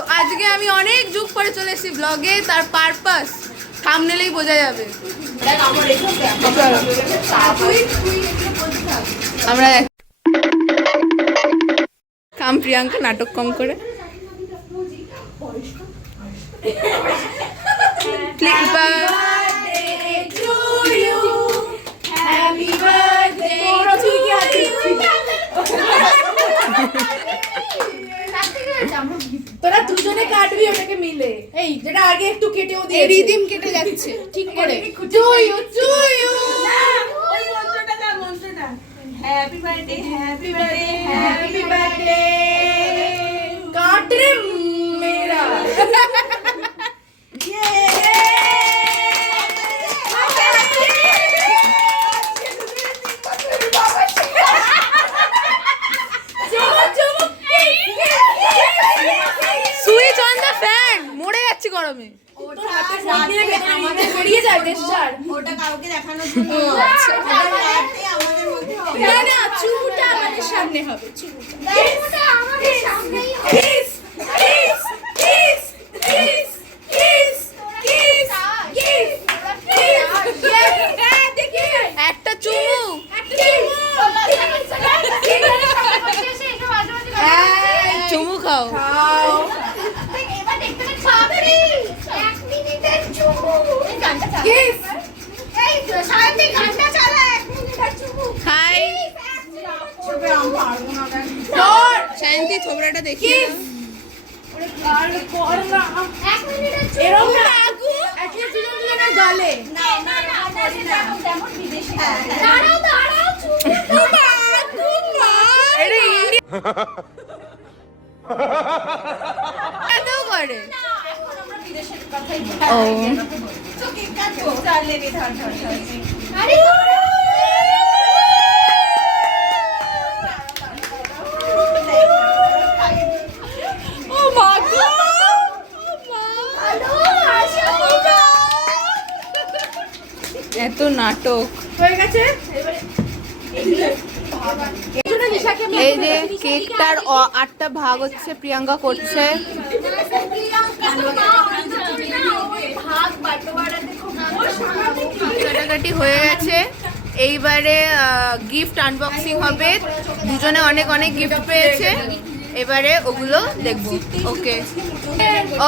তো আজকে আমি অনেক যুগ পরে চলে এসেছি ব্লগে, তার পারপাস থাম্বনেলেই বোঝা যাবে। আমরা কাম প্রিয়াঙ্কা নাটক কম করে তোরা দুজনে কাটবি ওটাকে মিলে। এই যেটা আগে একটু কেটেও দিয়ে রিদিম কেটে যাচ্ছে ঠিক করে। টু ইউ না ওই মন্ত্রটা হ্যাপি বার্থডে কাট রে মেরা সুইচ অন দ্য ফ্যান। মরে যাচ্ছি গরমে। ওটা কাউকে দেখানোর জন্য আমাদের মধ্যে চুমুটা আমাদের সামনে হবে। চুমুটা আমাদের সামনেই হবে। একটা চুমু। চুমু খাও। হাই শান্তি থোবরাটা দেখিয়ে গালে করে। এত নাটক হয়ে গেছে। এই যে কেকটার 8টা ভাগ হচ্ছে, প্রিয়াঙ্কা করছে। কাটাকাটি হয়ে গেছে। এইবারে গিফট আনবক্সিং হবে। দুজনে অনেক অনেক গিফট পেয়েছে, এবারে ওগুলো দেখবো। ওকে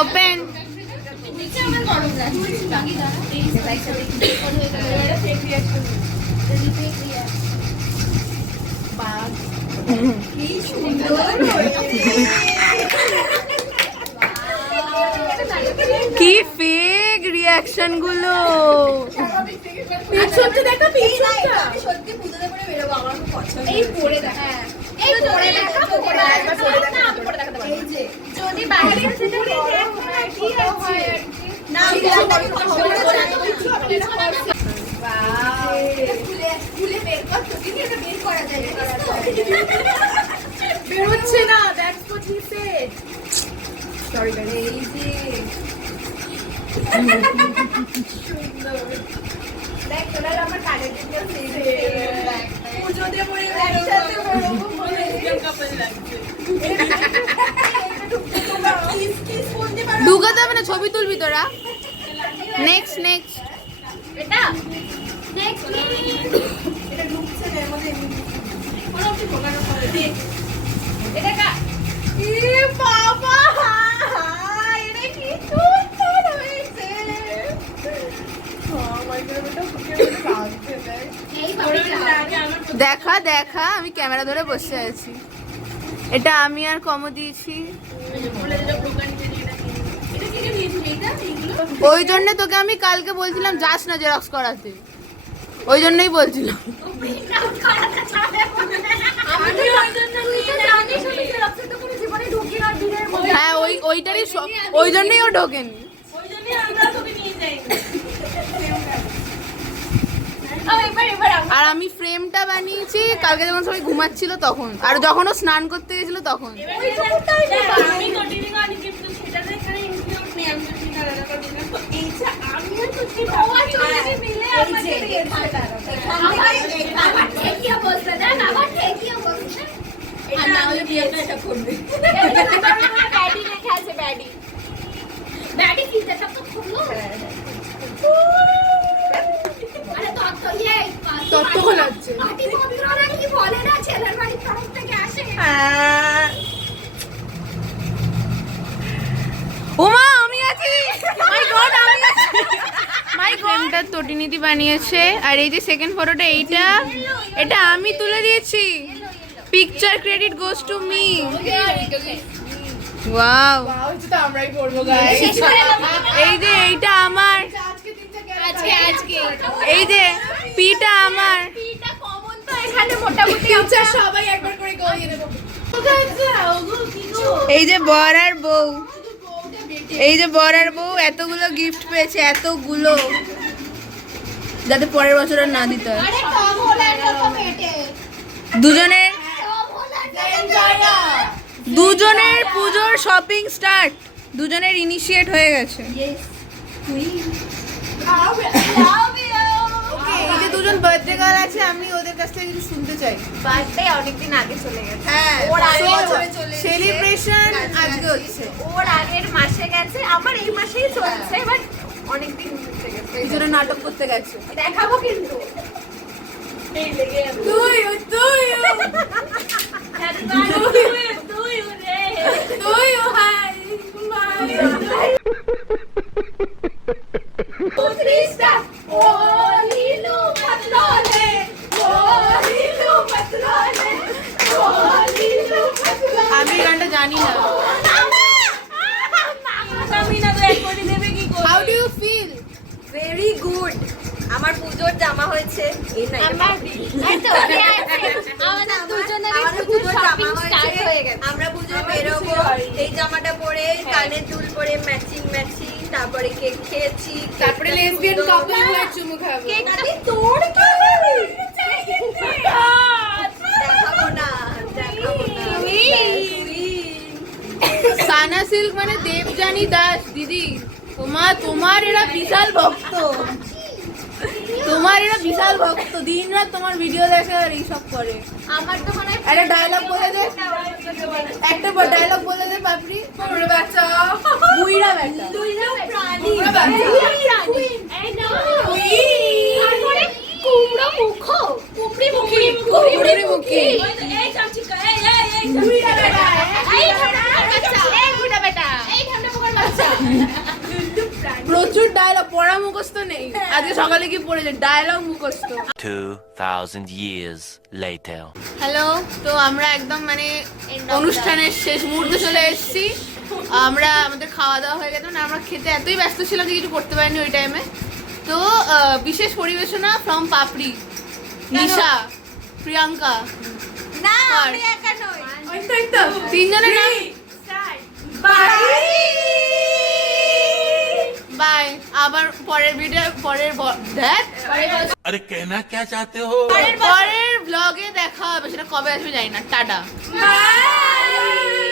ওপেন। কি ফেক রিঅ্যাকশন গুলো। পিছনটা দেখো, পিছনটা সত্যি পুজোতে পরে বেরোবো, আমার খুব পছন্দ। এই পরে দেখা, এই পরে দেখা, পরে দেখাতে পারবো। এই যে যদি বাইরে থেকে কি আছে না খুলে বের কর, তোকে এটা বের করা যায় বেরোচ্ছে না। That's what he said. Sorry guys. এই যে দেখ তোরা আমার কানের দিকে পুজোতে পরে একসাথে বেরোবো বলে কাপল লাগছে। ঢুকাতে হবে না, ছবি তুলবি তোরা। নেক্সট এটা নেক্সট এটা ঢুকছে না এর মধ্যে কোনো কিছু ঢোকানো হবে। এটা কা এ বাবা এটা কি সুন্দর হয়েছে। দেখা দেখা আমি ক্যামেরা ধরে বসে আছি। এটা আমি আর কমো দিয়েছি। ওই জন্য তোকে আমি কালকে বলছিলাম যাস না জেরক্স করাতে, ওই জন্যই বলছিলাম। হ্যাঁ ওইটারই ওই জন্যই ও ঢোকেনি। আর আমি ফ্রেমটা বানিয়েছি কালকে যখন সবাই ঘুমাচ্ছিল তখন, আর যখন ও স্নান করতে গেছিল তখন। ব্যাডি লেখা আছে ব্যাডি। তখন হচ্ছে পার্টি মন্ত্রণা কি বলে না ছেলের বাড়ির তরফ থেকে আসে ওমা আমি আছি মাই গড আমি আছি মাই গড তটিনীতি বানিয়েছে আর এই যে সেকেন্ড ফটোটা এটা আমি তুলে দিয়েছি picture credit goes to me wow হচ্ছে তো আমরাই করবো গাইস এই যে এইটা আমার আজকে এই যে পিটা আমার পিটা কমন তো এখানে মোটামুটি ফিউচার সবাই একবার করে গিয়ে নেব এই যে বর আর বউ এই যে বর আর বউ এতগুলো গিফট পেয়েছে এতগুলো যাতে পরের বছর আর না দিতে হয় আরে কম হলো কত পেটে দুজনের কম হলো দুজনের পুজোর শপিং স্টার্ট দুজনের ইনিশিয়েট হয়ে গেছে এই যে দুজন বার্থডে গার্ল আছে আমি ওদের কাছ থেকে কিছু শুনতে চাই বার্থডে অনেকদিন আগে চলে গেছে হ্যাঁ ওর আগে বছরে চলে গেছে। সেলিব্রেশন আজকে হচ্ছে ওর আগের মাসে গেছে আমার এই মাসেই চলছে বাট অনেকদিন ঘুরতে গেছে এই জন্য নাটক করতে গেছে দেখাবো কিন্তু তুই হাই আমি এই গানটা জানি না how do you feel very good আমার পুজোর জামা হয়েছে এই না আমাদের দুজনের আমাদের পুজোর পুজোর শপিং জামা স্টার্ট হয়েছে হয়ে গেছে আমরা পুজোয় বেরোবো এই জামাটা পরে কানের দুল পরে ম্যাচিং তারপরে কেক খেয়েছি তারপরে লেসবিয়ান কাপল হয়ে চুমু খাবো তোর দেখাবো না সানা সিল্ক মানে দেবজানী দাস দিদি তোমার এরা বিশাল ভক্ত দিন রাত তোমার ভিডিও দেখে আর এইসব করে আমার তো মনে হয় একটা ডায়লগ বলে দে একটা ডায়লগ বলে দে পাপড়ি ওরে বাচ্চা বুইরা বেটা এই না তারপরে কুমড়ো মুখো কুমড়ি মুখি কুমড়ি মুখি। এই চামচিকা এই বুড়া বেটা এই বুড়া বেটা এই ঠান্ডা মুখের বাচ্চা প্রচুর ডায়লগ পড়া মুখস্থ নেই আজকে সকালে কি পড়েছে ডায়লগ মুখস্থ 2,000 years later. হ্যালো তো আমরা একদম মানে অনুষ্ঠানের শেষ মুহূর্তে চলে এসেছি আমাদের খাওয়া দাওয়া হয়ে গেছে আমরা খেতে এতই ব্যস্ত ছিলাম যে কিছু করতে পারিনি ওই টাইমে তো বিশেষ পরিবেশনা ফ্রম পাপড়ি নিশা প্রিয়াঙ্কা না আর আমি একা নই তিনজনের নাম বাই আবার পরের ভিডিও দেখ अरे कहना क्या चाहते हो পরের ব্লগে দেখা হবে সেটা কবে আসবে জানি না টাটা বাই